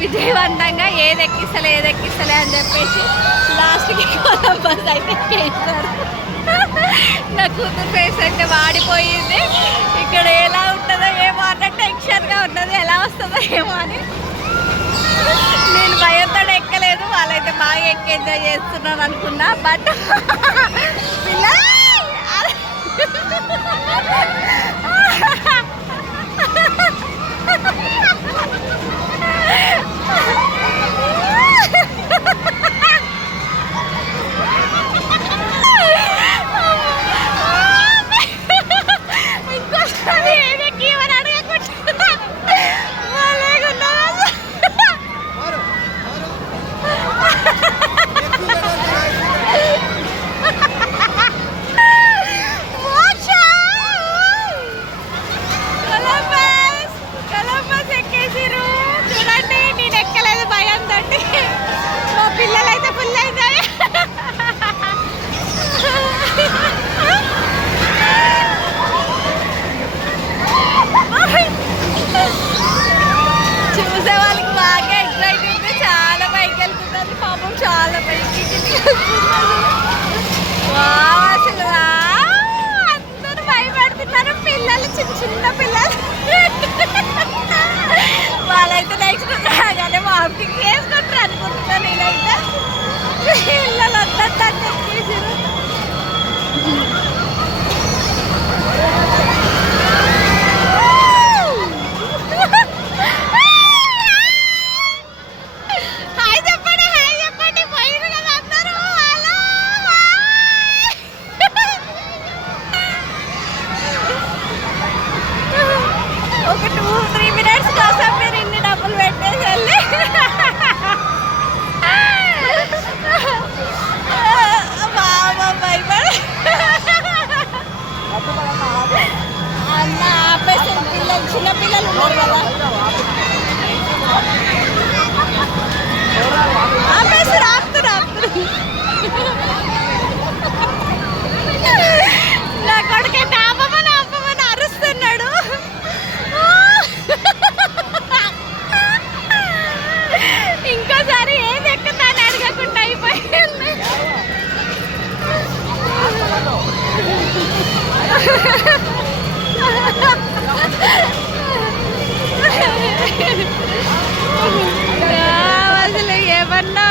విజయవంతంగా ఏది ఎక్కిస్తలే అని చెప్పేసి లాస్ట్కి కొలంబస్ అయితే ఎక్కేస్తారు. నా కూతురు ఫేస్ అయితే వాడిపోయింది. ఇక్కడ ఎలా ఉంటుందో ఏమో అన్న టెన్షన్గా ఉన్నది, ఎలా వస్తుందో ఏమో అని. నేను భయంతో ఎక్కలేదు, వాళ్ళైతే బాగా ఎక్కి ఎంజాయ్ చేస్తున్నాను అనుకున్నా. బట్ పిల్లలైతే ఫుల్ ఎంజాయ్. చూసే వాళ్ళకి బాగా ఎక్సైటింగ్, చాలా పైకి వెళ్తున్నది పాపం, చాలా పైకి. అసలు అందరూ భయపడుతున్నారు, పిల్లలు చిన్న చిన్న పిల్లలు. వాళ్ళైతే నెక్స్ట్ రాగానే వామిటింగ్ చేసుకుంటారు అనుకుంటున్నాను నేనైతే. పిల్లలు వద్దంటే ఎక్కేసారు. హాయ్ చెప్పండి, హాయ్ చెప్పండి. పోయిరు కదా అందరూ. హలో, ఒక 2-3 మినిట్స్ కోసం మీరు ఇన్ని డబ్బులు పెట్టేసి వెళ్ళి అన్న ఆపేసి పిల్లలు, చిన్న పిల్లలు ఉన్నారు కదా, ఆపేసి ఆపుతున్నారు. నా కొడుకైతే ఆపమని ఆపమని అరుస్తున్నాడు. ఇంకోసారి ఏది ఎక్కుతాను అడగకుండా అయిపోయింది. అసలు ఏమన్నా